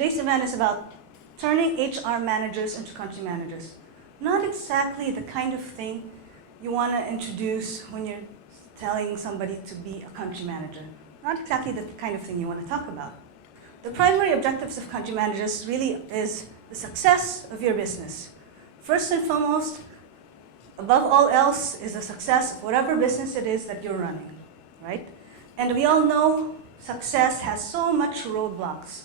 today's event is about turning HR managers into country managers. Not exactly the kind of thing you want to introduce when you're telling somebody to be a country manager. Not exactly the kind of thing you want to talk about. The primary objectives of country managers really is the success of your business. First and foremost, above all else, is the success of whatever business it is that you're running, right? And we all know success has so much roadblocks,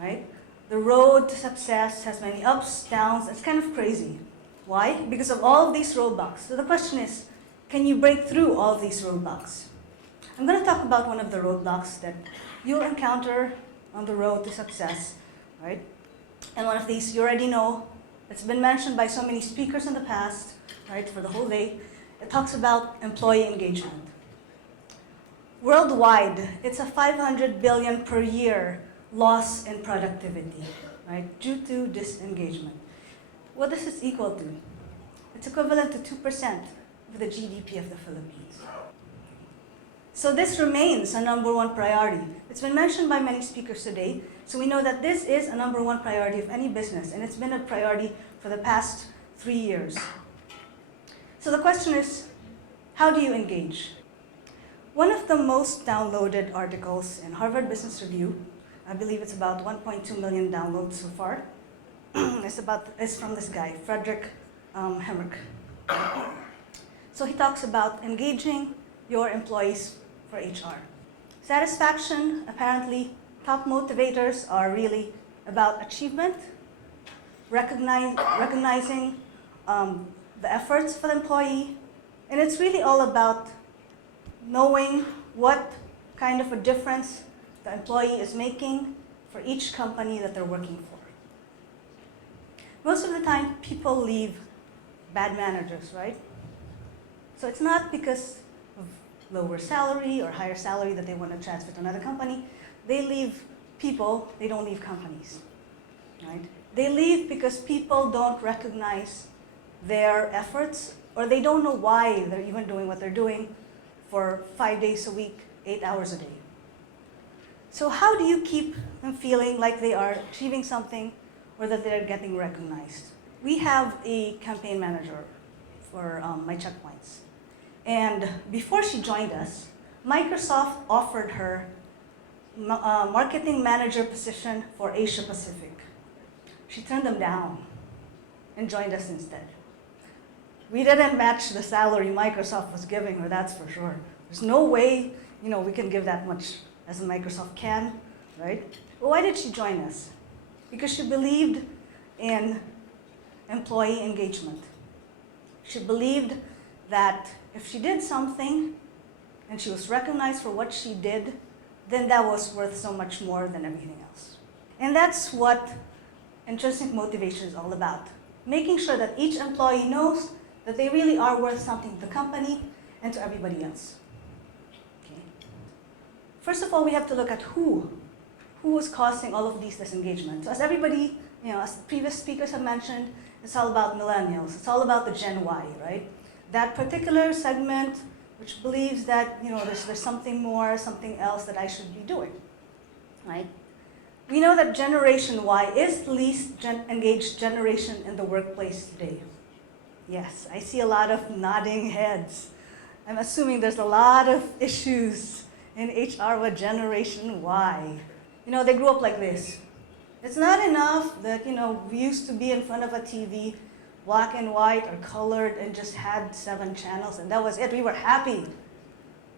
right? The road to success has many ups, downs. It's kind of crazy. Why? Because of all of these roadblocks. So the question is, can you break through all of these roadblocks? I'm going to talk about one of the roadblocks that you'll encounter on the road to success, right? And one of these you already know. It's been mentioned by so many speakers in the past, right, for the whole day. It talks about employee engagement. Worldwide, it's a 500 billion per year loss in productivity, right, due to disengagement. What does this equal to? It's equivalent to 2% of the GDP of the Philippines. So this remains a number one priority. It's been mentioned by many speakers today, so we know that this is a number one priority of any business, and it's been a priority for the past 3 years. So the question is, how do you engage? One of the most downloaded articles in Harvard Business Review, I believe it's about 1.2 million downloads so far, is from this guy, Frederick Hemrick. So he talks about engaging your employees for HR. Satisfaction, apparently, top motivators are really about achievement, recognizing the efforts for the employee, and it's really all about knowing what kind of a difference the employee is making for each company that they're working for. Most of the time, people leave bad managers, right? So it's not because of lower salary or higher salary that they want to transfer to another company. They leave people, they don't leave companies, right? They leave because people don't recognize their efforts, or they don't know why they're even doing what they're doing for 5 days a week, 8 hours a day. So how do you keep them feeling like they are achieving something or that they're getting recognized? We have a campaign manager for my checkpoints. And before she joined us, Microsoft offered her a marketing manager position for Asia Pacific. She turned them down and joined us instead. We didn't match the salary Microsoft was giving her, that's for sure. There's no way, we can give that much as Microsoft can, right? But why did she join us? Because she believed in employee engagement. She believed that if she did something and she was recognized for what she did, then that was worth so much more than everything else. And that's what intrinsic motivation is all about. Making sure that each employee knows that they really are worth something to the company and to everybody else. Okay. First of all, we have to look at who is causing all of these disengagement. So as everybody, as previous speakers have mentioned, it's all about millennials. It's all about the Gen Y, right? That particular segment which believes that there's something more, something else that I should be doing, right? We know that Generation Y is the least engaged generation in the workplace today. Yes, I see a lot of nodding heads. I'm assuming there's a lot of issues in HR with Generation Y. They grew up like this. It's not enough that, we used to be in front of a TV, black and white or colored, and just had 7 channels, and that was it. We were happy.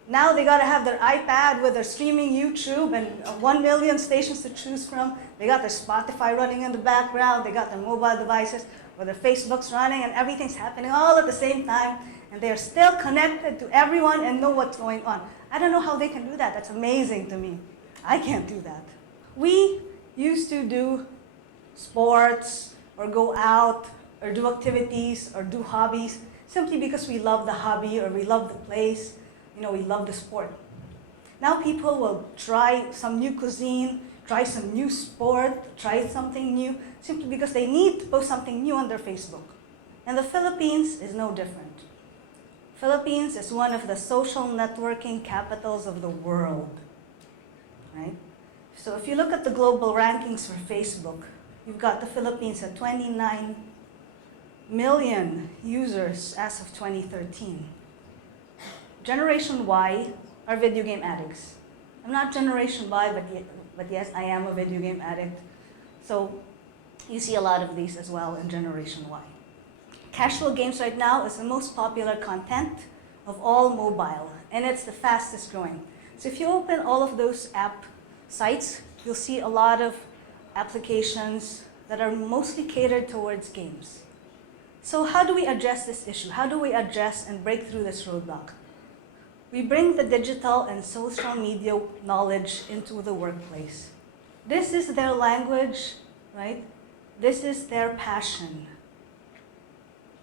Now they got to have their iPad with their streaming YouTube and 1 million stations to choose from. They got their Spotify running in the background. They got their mobile devices where their Facebook's running, and everything's happening all at the same time, and they are still connected to everyone and know what's going on. I don't know how they can do that. That's amazing to me. I can't do that. We used to do sports or go out or do activities or do hobbies simply because we love the hobby or we love the place, we love the sport. Now people will try some new cuisine, try some new sport, try something new, simply because they need to post something new on their Facebook. And the Philippines is no different. Philippines is one of the social networking capitals of the world, right? So if you look at the global rankings for Facebook, you've got the Philippines at 29 million users as of 2013. Generation Y are video game addicts. I'm not Generation Y, but yes, I am a video game addict. So you see a lot of these as well in Generation Y. Casual games right now is the most popular content of all mobile, and it's the fastest growing. So if you open all of those app sites, you'll see a lot of applications that are mostly catered towards games. So how do we address this issue? How do we address and break through this roadblock? We bring the digital and social media knowledge into the workplace. This is their language, right? This is their passion.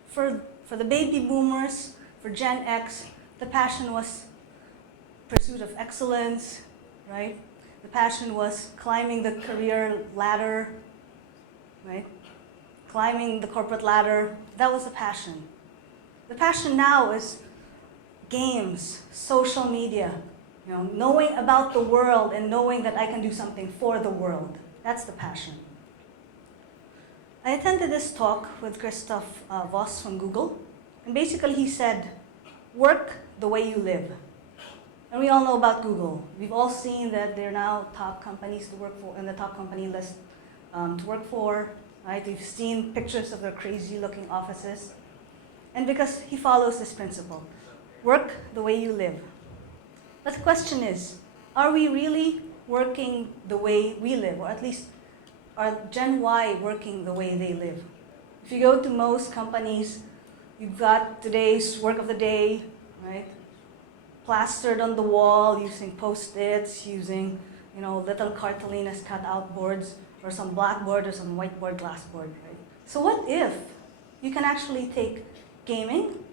For the baby boomers, for Gen X, the passion was pursuit of excellence, right? The passion was climbing the career ladder, right? Climbing the corporate ladder. That was the passion. The passion now is games, social media, knowing about the world and knowing that I can do something for the world. That's the passion. I attended this talk with Christoph Voss from Google, and basically he said, work the way you live. And we all know about Google. We've all seen that they're now top companies to work for, in the top company list to work for, right? We've seen pictures of their crazy looking offices. And because he follows this principle, work the way you live. But the question is, are we really working the way we live? Or at least, are Gen Y working the way they live? If you go to most companies, you've got today's work of the day, right? Plastered on the wall using Post-its, using little cartolinas cut out boards, or some blackboard or some whiteboard, glassboard, right? So what if you can actually take gaming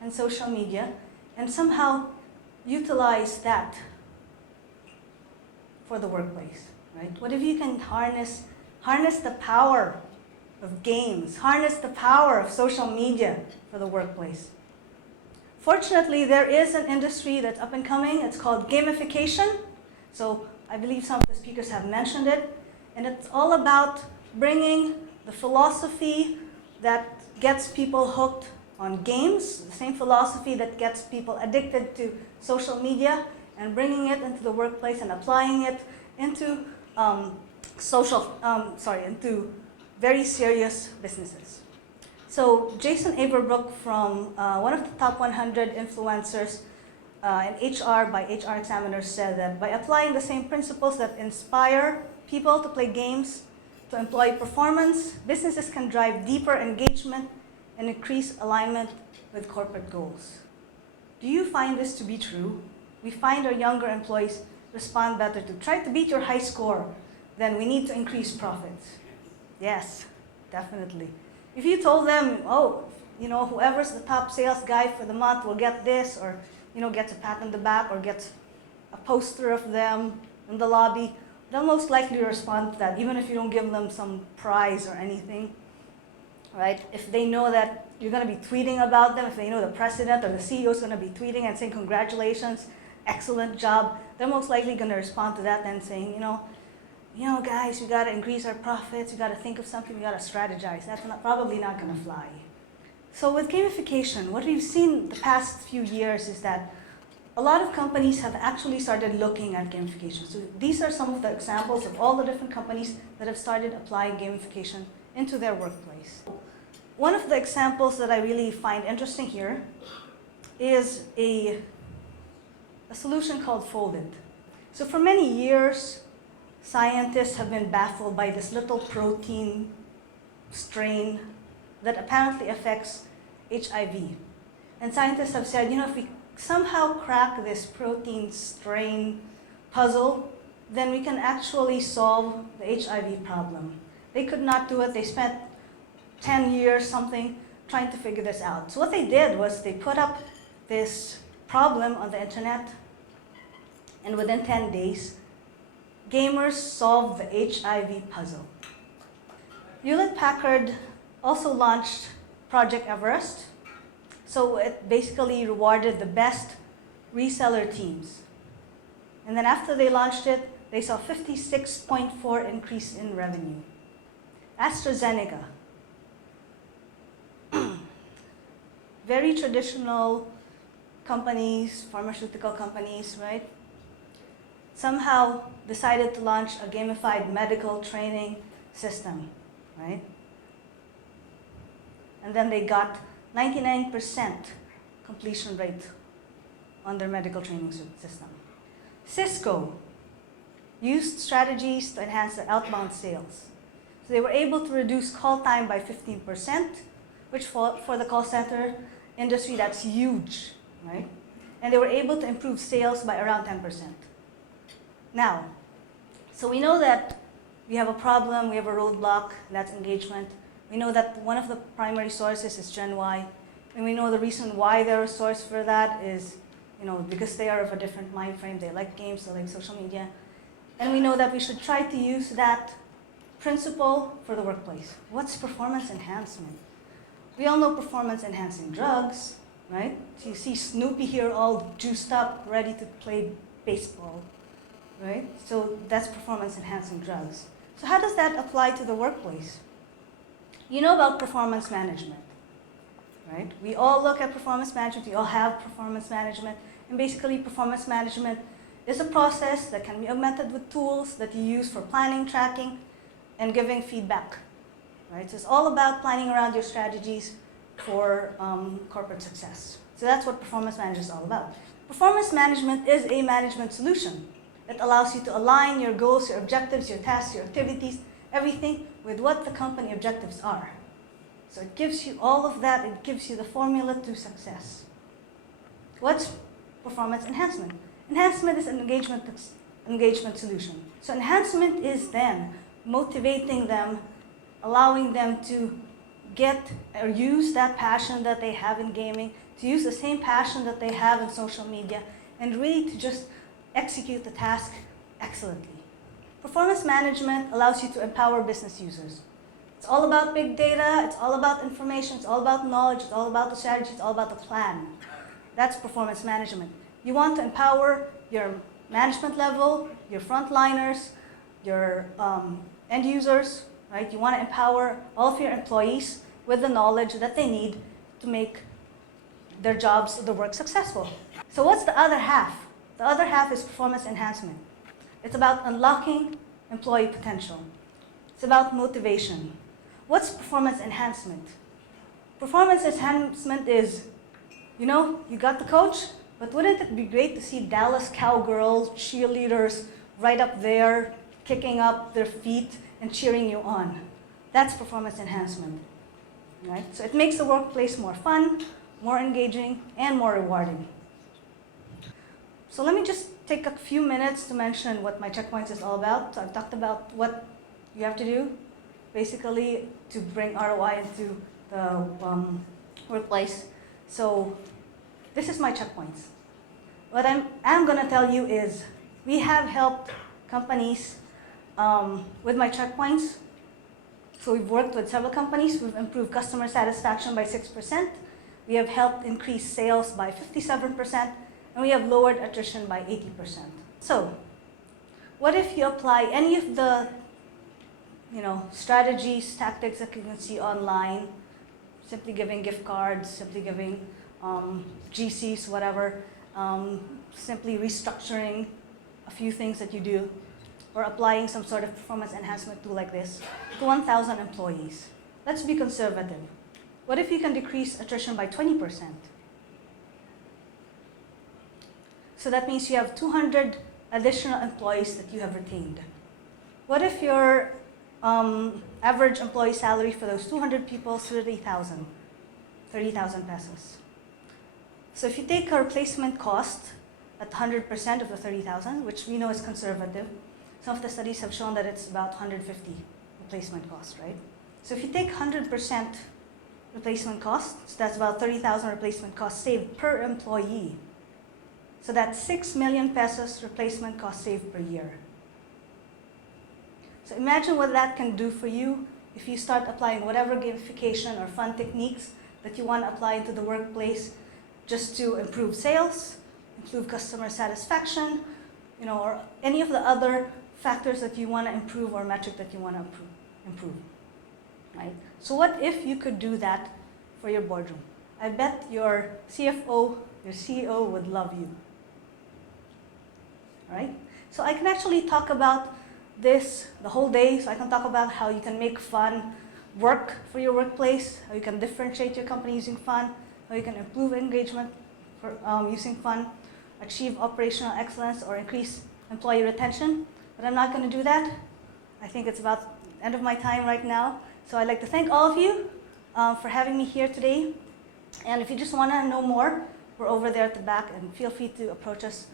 and social media and somehow utilize that for the workplace, right? What if you can harness the power of games, harness the power of social media for the workplace? Fortunately, there is an industry that's up and coming. It's called gamification. So I believe some of the speakers have mentioned it. And it's all about bringing the philosophy that gets people hooked on games, the same philosophy that gets people addicted to social media, and bringing it into the workplace and applying it into into very serious businesses. So Jason Aberbrook from one of the top 100 influencers in HR by HR Examiner said that by applying the same principles that inspire people to play games to employee performance, businesses can drive deeper engagement and increase alignment with corporate goals. Do you find this to be true? We find our younger employees respond better to try to beat your high score, then we need to increase profits. Yes, definitely. If you told them, whoever's the top sales guy for the month will get this, or gets a pat on the back, or gets a poster of them in the lobby, they'll most likely respond to that, even if you don't give them some prize or anything, right? If they know that you're going to be tweeting about them, if they know the president or the CEO is going to be tweeting and saying, congratulations, excellent job, they're most likely going to respond to that and saying, guys, we got to increase our profits, we got to think of something, we got to strategize. That's probably not going to fly. So with gamification, what we've seen the past few years is that a lot of companies have actually started looking at gamification. So these are some of the examples of all the different companies that have started applying gamification into their workplace. One of the examples that I really find interesting here is a solution called Foldit. So for many years, scientists have been baffled by this little protein strain that apparently affects HIV. And scientists have said, if we somehow crack this protein strain puzzle, then we can actually solve the HIV problem. They could not do it. They spent 10 years, something, trying to figure this out. So what they did was they put up this problem on the internet, and within 10 days, gamers solved the HIV puzzle. Hewlett-Packard also launched Project Everest. So it basically rewarded the best reseller teams. And then after they launched it, they saw 56.4 increase in revenue. AstraZeneca, very traditional companies, pharmaceutical companies, right? Somehow decided to launch a gamified medical training system, right? And then they got 99% completion rate on their medical training system. Cisco used strategies to enhance their outbound sales. So they were able to reduce call time by 15%, which for the call center industry, that's huge, right? And they were able to improve sales by around 10%. Now, so we know that we have a problem, we have a roadblock, that's engagement. We know that one of the primary sources is Gen Y, and we know the reason why they're a source for that is, because they are of a different mind frame. They like games, they like social media, and we know that we should try to use that principle for the workplace. What's performance enhancement? We all know performance enhancing drugs, right? So you see Snoopy here all juiced up, ready to play baseball, right? So that's performance enhancing drugs. So how does that apply to the workplace? You know about performance management, right? We all look at performance management, we all have performance management, and basically performance management is a process that can be augmented with tools that you use for planning, tracking, and giving feedback, right? So it's all about planning around your strategies for corporate success. So that's what performance management is all about. Performance management is a management solution that allows you to align your goals, your objectives, your tasks, your activities, everything with what the company objectives are. So it gives you all of that, it gives you the formula to success. What's performance enhancement? Enhancement is an engagement solution. So enhancement is then motivating them, allowing them to get or use that passion that they have in gaming, to use the same passion that they have in social media, and really to just execute the task excellently. Performance management allows you to empower business users. It's all about big data, it's all about information, it's all about knowledge, it's all about the strategy, it's all about the plan. That's performance management. You want to empower your management level, your frontliners, your end users, right? You want to empower all of your employees with the knowledge that they need to make their jobs, the work successful. So what's the other half? The other half is performance enhancement. It's about unlocking employee potential. It's about motivation. What's performance enhancement? Performance enhancement is, you got the coach, but wouldn't it be great to see Dallas Cowgirl cheerleaders right up there, kicking up their feet and cheering you on? That's performance enhancement, right? So it makes the workplace more fun, more engaging, and more rewarding. So let me just take a few minutes to mention what my checkpoints is all about. So I've talked about what you have to do, basically, to bring ROI into the workplace. So this is my checkpoints. What I'm going to tell you is we have helped companies with my checkpoints. So we've worked with several companies. We've improved customer satisfaction by 6%. We have helped increase sales by 57%. And we have lowered attrition by 80%. So what if you apply any of the strategies, tactics that you can see online, simply giving gift cards, simply giving GCs, whatever, simply restructuring a few things that you do, or applying some sort of performance enhancement tool like this to 1,000 employees. Let's be conservative. What if you can decrease attrition by 20%? So that means you have 200 additional employees that you have retained. What if your average employee salary for those 200 people is 30,000 pesos? So if you take a replacement cost at 100% of the 30,000, which we know is conservative, some of the studies have shown that it's about 150 replacement cost, right? So if you take 100% replacement cost, so that's about 30,000 replacement cost saved per employee. So that's 6 million pesos replacement cost saved per year. So imagine what that can do for you if you start applying whatever gamification or fun techniques that you want to apply into the workplace just to improve sales, improve customer satisfaction, or any of the other factors that you want to improve or metric that you want to improve, right? So what if you could do that for your boardroom? I bet your CFO, your CEO would love you, right? So I can actually talk about this the whole day. So I can talk about how you can make fun work for your workplace, how you can differentiate your company using fun, how you can improve engagement using fun, achieve operational excellence, or increase employee retention. But I'm not going to do that. I think it's about the end of my time right now. So I'd like to thank all of you for having me here today. And if you just want to know more, we're over there at the back, and feel free to approach us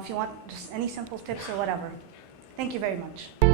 if you want just any simple tips or whatever. Thank you very much.